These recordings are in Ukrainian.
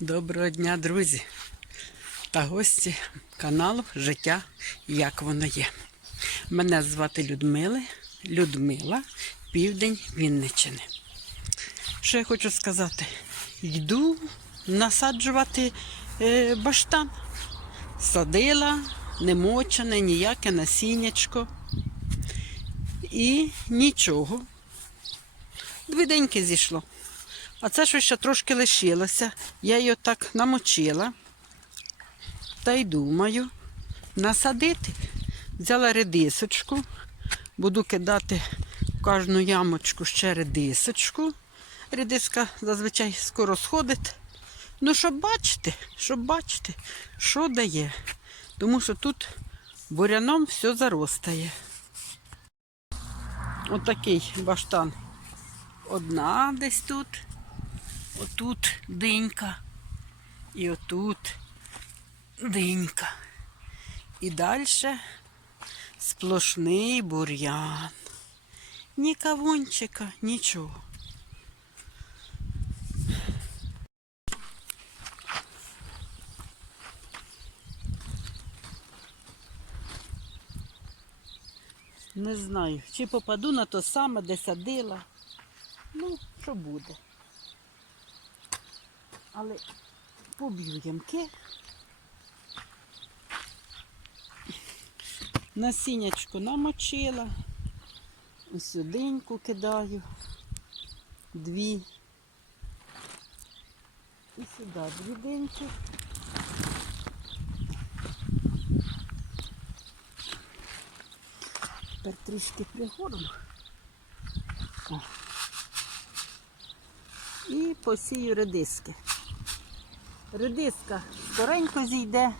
Доброго дня, друзі та гості каналу Життя як воно є. Мене звати Людмила, Людмила, Південь Вінниччини. Що я хочу сказати? Йду насаджувати е, баштан. Садила, не мочене, ніяке насіннячко. І нічого. Дві деньки зійшло. А це що ще трошки лишилося. Я її так намочила. Та й думаю насадити. Взяла редисочку, буду кидати в кожну ямочку ще редисочку. Редиска зазвичай скоро сходить. Ну, щоб бачити, щоб бачити, що дає. Тому що тут буряном все заростає. Отакий баштан. Одна десь тут. Отут динька. І отут динька. І далі сплошний бур'ян. Ні кавунчика, нічого. Не знаю, чи попаду на то саме, де садила. Ну, що буде. Але поб'ю ямки. Насіннячку намочила. Ось сюденьку кидаю. Дві. І сюди дві деньки. Тепер трішки пригорну. І посію редиски. Редиска скоренько зійде.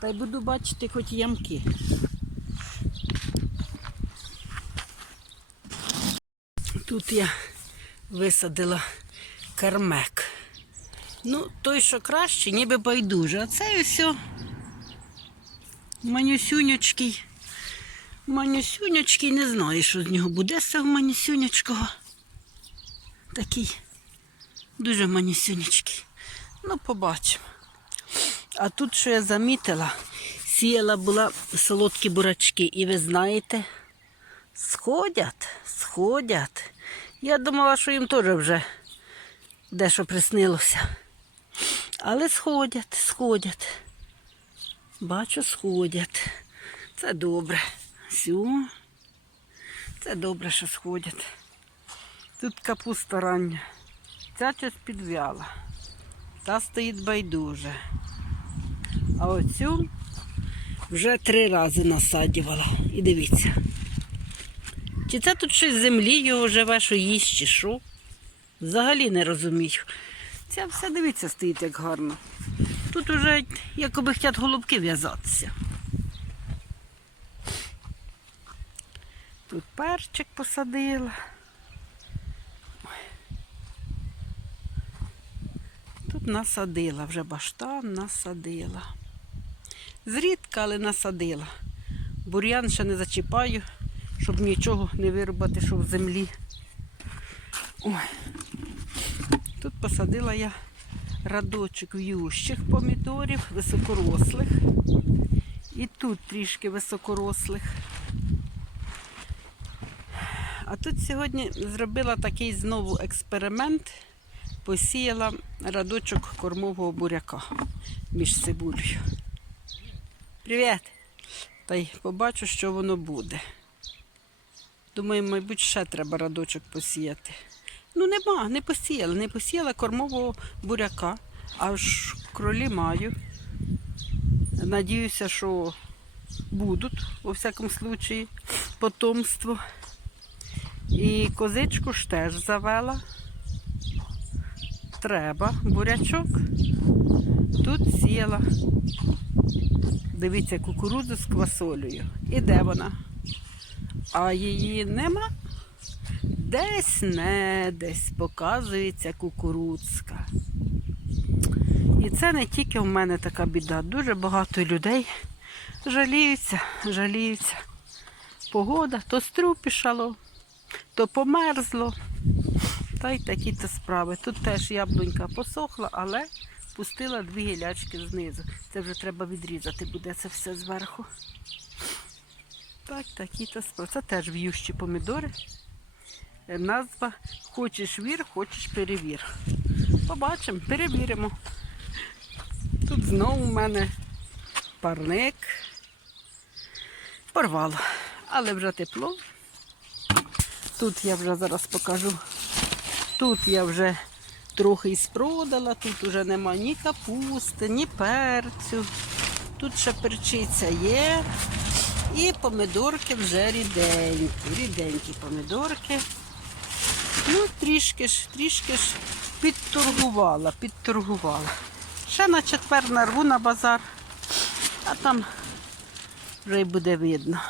Та й буду бачити хоч ямки. Тут я висадила кармек. Ну, той, що краще, ніби байдуже. А це ось манюсюнячкий. Манюсюнячкий, не знаю, що з нього буде з цього манюсюнячкого. Такий дуже манюсюнячкий. Ну, побачимо. А тут, що я замітила, сіяла була солодкі бурачки. І ви знаєте, сходять, сходять. Я думала, що їм теж вже дещо приснилося. Але сходять, сходять. Бачу, сходять. Це добре. Сю. Це добре, що сходять. Тут капуста рання. Ця щось підв'яла. Та стоїть байдуже. А оцю вже три рази насадювала. І дивіться. Чи це тут щось землі його живе, що їсть, чи що? Взагалі не розумію. Ця все дивіться, стоїть як гарно. Тут уже якоби хочуть голубки в'язатися. Тут перчик посадила. Тут насадила, вже баштан насадила. Зрідка, але насадила. Бур'ян ще не зачіпаю, щоб нічого не вирубати, що в землі. Ой. Тут посадила я радочок в'ющих помідорів, високорослих. І тут трішки високорослих. А тут сьогодні зробила такий знову експеримент. Посіяла радочок кормового буряка між цибулею. Привіт! Та й побачу, що воно буде. Думаю, мабуть, ще треба радочок посіяти. Ну, нема, не посіяла, не посіяла кормового буряка, аж кролі маю. Надіюся, що будуть, у всякому случаї, потомство. І козичку ж теж завела. Треба бурячок. Тут сіяла. Дивіться, кукурудзу з квасолею. І де вона? А її нема. Десь не десь показується кукурудзка. І це не тільки в мене така біда. Дуже багато людей жаліються, жаліються. Погода, то струпішало, то померзло. Та й такі то справи. Тут теж яблунька посохла, але пустила дві гілячки знизу. Це вже треба відрізати, буде це все зверху. Так, такі то справи. Це теж в'ющі помідори. Е, Назва Хочеш вір, хочеш перевір. Побачимо, перевіримо. Тут знову в мене парник. Порвало, але вже тепло. Тут я вже зараз покажу. Тут я вже трохи і спродала, тут вже нема ні капусти, ні перцю. Тут ще перчиця є. І помидорки вже ріденькі. Ріденькі помидорки. Ну, трішки ж, трішки ж підторгувала, підторгувала. Ще на четвер нарву на базар, а там вже й буде видно.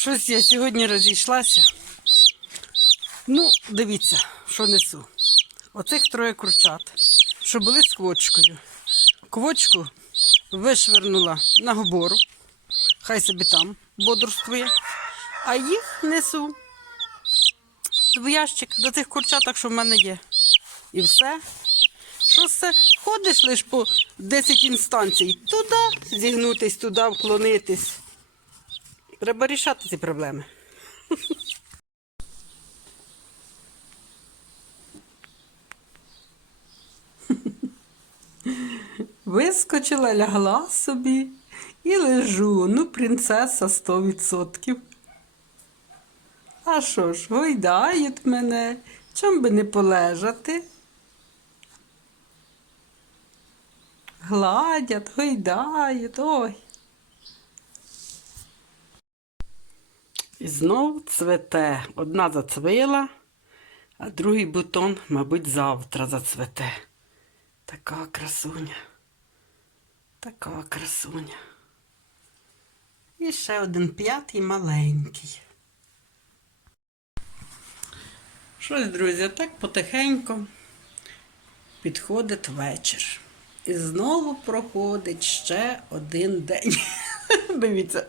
Щось, я сьогодні розійшлася. Ну, дивіться, що несу. Оцих троє курчат, що були з квочкою. Квочку вишвернула на гобору, хай собі там бодрствує. А їх несу в ящик до тих курчаток, що в мене є. І все. Що все? Ходиш лише по 10 інстанцій. Туди зігнутись, туди вклонитись. Треба рішати ці проблеми. Вискочила, лягла собі і лежу. Ну, принцеса 100%. А що ж, гойдають мене, чом би не полежати? Гладять, гойдають, ой. І знов цвете. Одна зацвила, а другий бутон, мабуть, завтра зацвете. Така красуня. Така красуня. І ще один п'ятий маленький. Щось, друзі, так потихеньку підходить вечір. І знову проходить ще один день. Дивіться,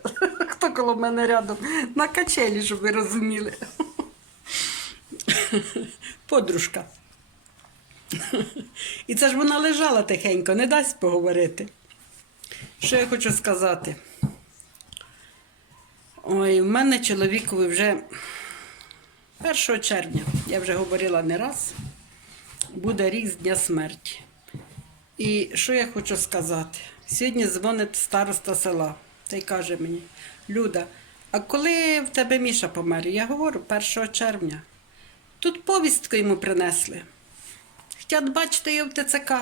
хто коло мене рядом на качелі, щоб ви розуміли. Подружка. І це ж вона лежала тихенько, не дасть поговорити. Що я хочу сказати? Ой, в мене чоловікові вже 1 червня, я вже говорила не раз, буде рік з дня смерті. І що я хочу сказати? Сьогодні дзвонить староста села та й каже мені: Люда, а коли в тебе Міша помер? Я говорю, 1 червня. Тут повістку йому принесли. Хотять бачити його в ТЦК.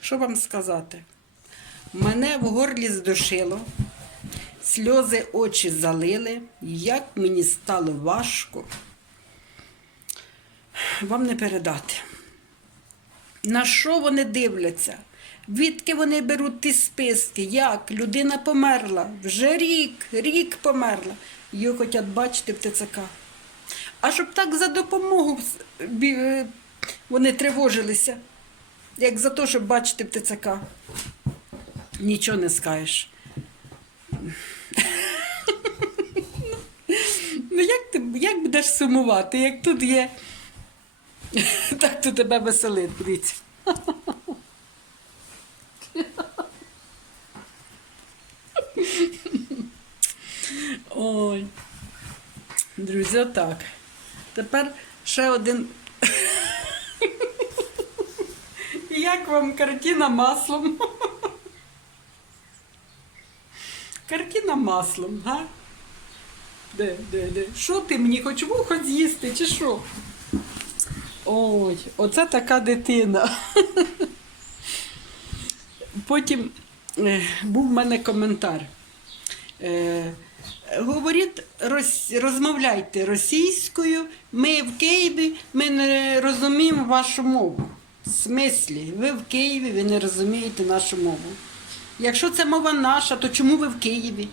Що вам сказати? Мене в горлі здушило, сльози очі залили, як мені стало важко. Вам не передати. На що вони дивляться? Відки вони беруть ті списки? Як? Людина померла. Вже рік, рік померла. Її хочуть бачити в ТЦК. А щоб так за допомогу е, вони тривожилися, як за те, щоб бачити в ТЦК. Нічого не скажеш. Ну як ти як будеш сумувати, як тут є? Так то тебе веселить, дивіться. Ой. Друзі, отак. Тепер ще один. Як вам картина маслом? Картина маслом, га? Де, де, де? Що ти мені хоч вухо з'їсти, чи що? Ой, оце така дитина. Потім е, був в мене коментар. Говоріть, рос- розмовляйте російською, ми в Києві, ми не розуміємо вашу мову. В смислі, ви в Києві, ви не розумієте нашу мову. Якщо це мова наша, то чому ви в Києві?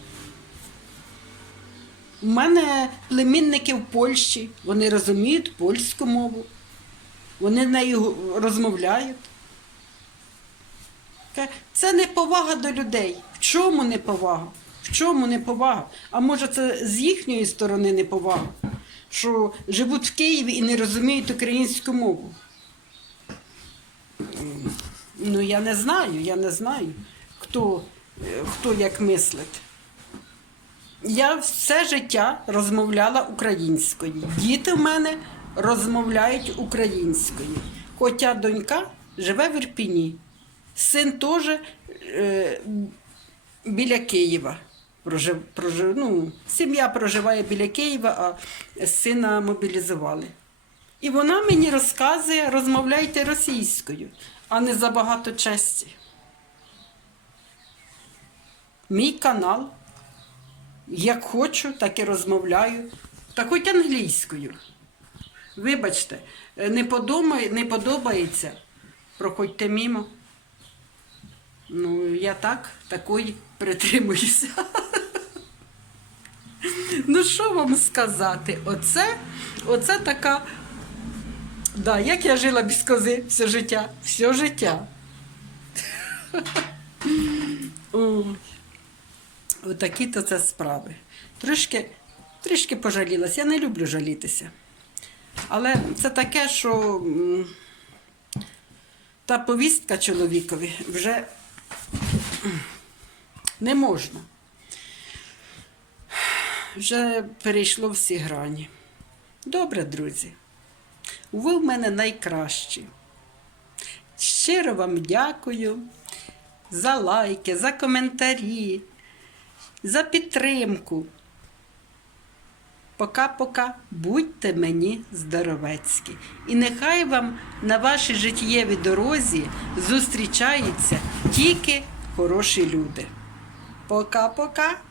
У мене племінники в Польщі, вони розуміють польську мову, вони нею розмовляють. Це не повага до людей. В чому неповага? В чому неповага? А може це з їхньої сторони неповага? Що живуть в Києві і не розуміють українську мову? Ну, я не знаю, я не знаю, хто, е, хто як мислить. Я все життя розмовляла українською. Діти в мене розмовляють українською. Хоча донька живе в Ірпіні. Син теж е, біля Києва. Прожив, прожив, ну, сім'я проживає біля Києва, а сина мобілізували. І вона мені розказує, розмовляйте російською, а не забагато честі. Мій канал. Як хочу, так і розмовляю. Та хоч англійською. Вибачте, не, подумає, не подобається, проходьте мімо. Ну, я так, такої притримуюся. Ну, що вам сказати? Оце, оце така. Да, як я жила без кози все життя, все життя. Отакі то це справи. Трошки, трішки пожалілась. Я не люблю жалітися. Але це таке, що та повістка чоловікові вже не можна. Вже перейшло всі грані. Добре, друзі. Ви в мене найкращі. Щиро вам дякую за лайки, за коментарі, за підтримку. Пока-пока, будьте мені здоровецькі. І нехай вам на вашій життєвій дорозі зустрічаються тільки хороші люди. Пока-пока.